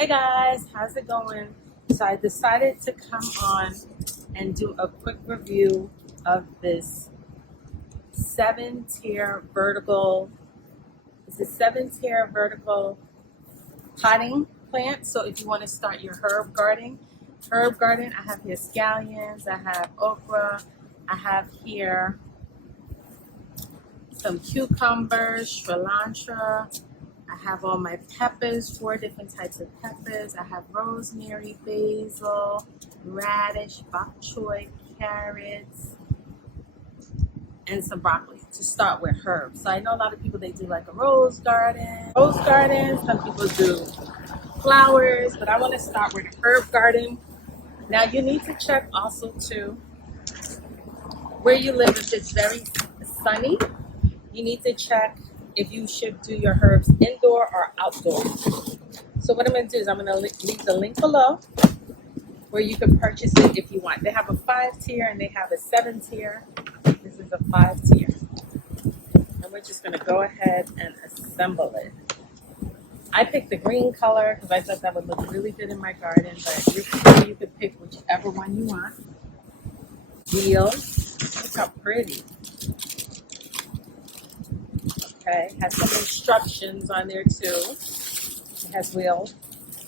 Hey guys, how's it going? So I decided to come on and do a quick review of this 7-tier vertical. It's a 7-tier vertical potting plant. So if you want to start your herb garden, I have here scallions, I have okra, I have here some cucumbers, cilantro. I have all my peppers, 4 different types of peppers. I have rosemary, basil, radish, bok choy, carrots, and some broccoli to start with herbs. So I know a lot of people, they do like a rose garden. Some people do flowers, but I want to start with a herb garden. Now you need to check also too where you live. If it's very sunny, you need to check if you should do your herbs indoor or outdoor. So what I'm going to do is I'm going to leave the link below where you can purchase it if you want. They have a 5-tier and they have a 7-tier. This is a 5-tier. And we're just going to go ahead and assemble it. I picked the green color because I thought that would look really good in my garden, but you could pick whichever one you want. Wheels. Look how pretty. Okay, has some instructions on there too. It has wheels.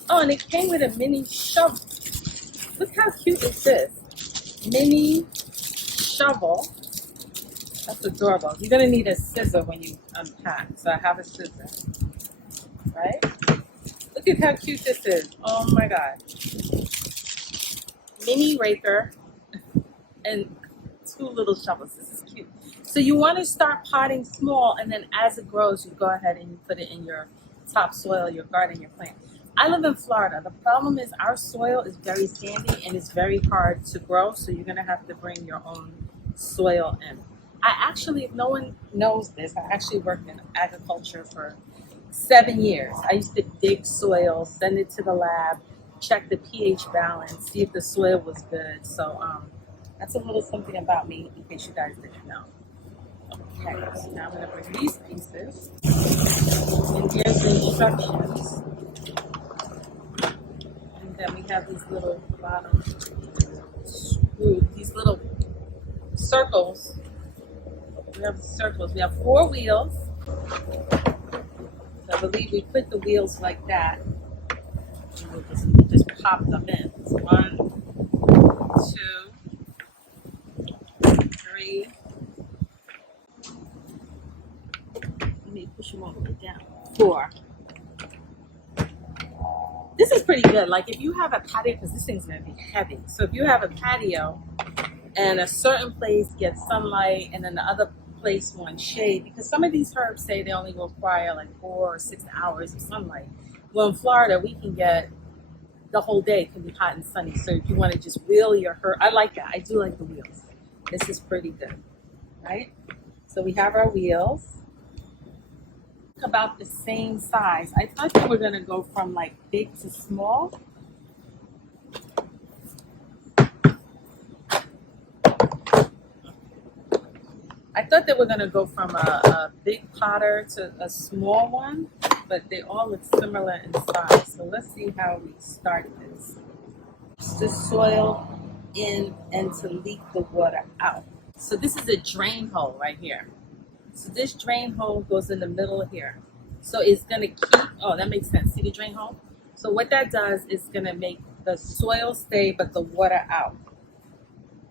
Oh, and it came with a mini shovel. Look how cute is this? Mini shovel. That's adorable. You're gonna need a scissor when you unpack. So I have a scissor. Right? Look at how cute this is. Oh my god. Mini raker and 2 little shovels. This is cute. So you want to start potting small, and then as it grows, you go ahead and you put it in your topsoil, your garden, your plant. I live in Florida. The problem is our soil is very sandy and it's very hard to grow, so you're going to have to bring your own soil in. I actually, if no one knows this, I actually worked in agriculture for 7 years. I used to dig soil, send it to the lab, check the pH balance, see if the soil was good. So that's a little something about me in case you guys didn't know. Okay, so now I'm going to bring these pieces, and here's the instructions. And then we have these little bottom screws, these little circles. We have circles. We have 4 wheels. So I believe we put the wheels like that. And we'll just pop them in. So 1, 2, 3. Let me push them all the way down. 4. This is pretty good. Like if you have a patio, because this thing's going to be heavy. So if you have a patio and a certain place gets sunlight and then the other place wants shade, because some of these herbs say they only require like 4 or 6 hours of sunlight. Well, in Florida, we can get the whole day. It can be hot and sunny. So if you want to just wheel your herb, I like that. I do like the wheels. This is pretty good, right? So we have our wheels. About the same size. I thought they were going to go from like big to small. I thought they were going to go from a big potter to a small one, but they all look similar in size. So let's see how we start this. It's the soil in and to leak the water out. So this is a drain hole right here. So this drain hole goes in the middle here. So it's going to keep, oh, that makes sense. See the drain hole? So what that does is going to make the soil stay, but the water out,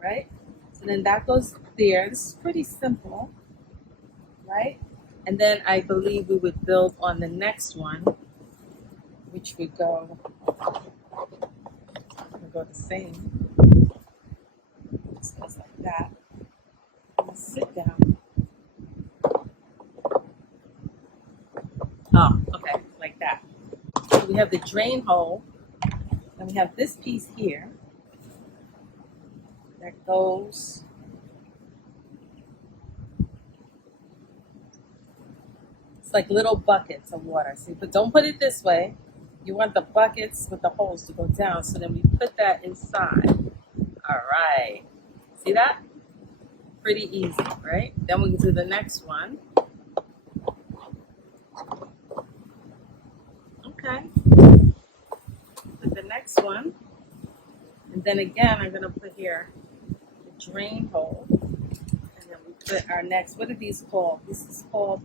right? So then that goes there. This is pretty simple, right? And then I believe we would build on the next one, which would go the same. Just goes like that. And sit down. Oh, okay, like that. So we have the drain hole, and we have this piece here that goes. It's like little buckets of water. See, but don't put it this way. You want the buckets with the holes to go down. So then we put that inside. All right. See that? Pretty easy, right? Then we can do the next one. Okay. next one. And then again, I'm going to put here the drain hole. And then we put our next, what are these called? This is called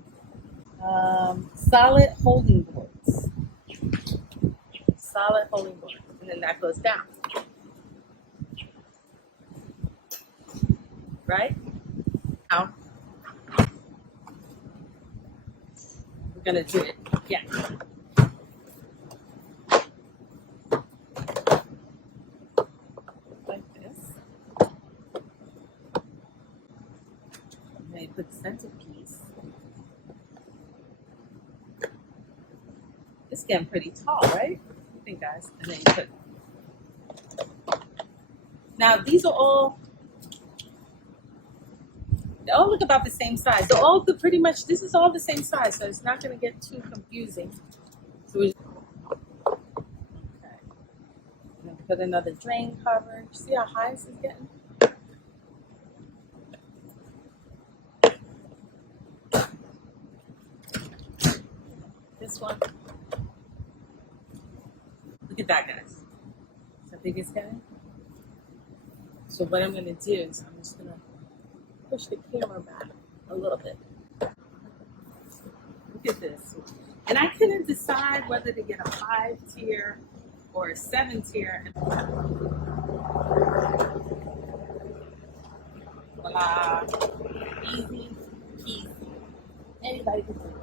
solid holding boards. Solid holding boards. And then that goes down. Right? Now, we're going to do it again. Like this. And then you put the centerpiece. It's getting pretty tall, right? What do you think, guys? And then you put. Now, these are all. They all look about the same size. They're all pretty much. This is all the same size, so it's not going to get too confusing. So we. Okay. And then put another drain cover. See how high this is getting? This one. Look at that, guys. So big it's getting. So what I'm going to do is I'm just going to push the camera back a little bit. Look at this. And I couldn't decide whether to get a 5-tier or a 7-tier. Voila. Easy peasy. Anybody can do it.